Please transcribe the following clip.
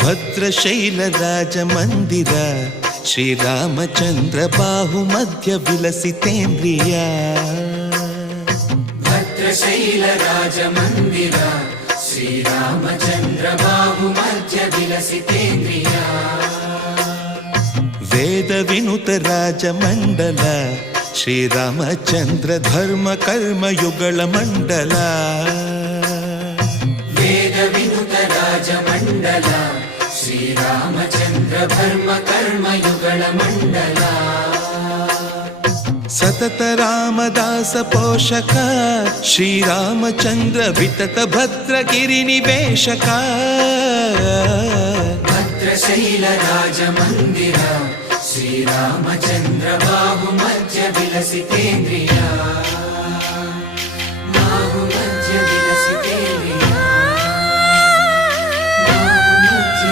ಭದ್ರಶೈಲ ರಾಜ ಮಂದಿರ ಶ್ರೀರಾಮಚಂದ್ರ ಬಾಹು ಮಧ್ಯ ವಿಲಸಿತೇಂದ್ರಿಯ. ಭದ್ರಶೈಲ ರಾಜ ಮಂದಿರ ಶ್ರೀರಾಮಚಂದ್ರ ಬಾಹು ಮಧ್ಯ ವಿಲಸಿತೇಂದ್ರಿಯ. ವೇದ ವಿನುತ ರಾಜ ಮಂಡಲ ಶ್ರೀರಾಮಚಂದ್ರ ಧರ್ಮ ಕರ್ಮ ಯುಗಳ ಮಂಡಲ. ವೇದ ವಿನುತ ರಾಜ ಮಂಡಲ ಶ್ರೀರಾಮಚಂದ್ರ ಧರ್ಮ ಕರ್ಮ ಯುಗಳ ಮಂಡಲ. ಸತತ ರಾಮದಾಸ ಪೋಷಕ ಶ್ರೀರಾಮಚಂದ್ರ ವಿತತ ಭದ್ರಗಿರಿ ನಿವೇಶಕ. ಭದ್ರಶೈಲ ರಾಜ ಮಂದಿರ ಶ್ರೀರಾಮಚಂದ್ರ ಬಾಹು ಮಧ್ಯ ವಿಲಸಿತೇಂದ್ರಿಯ.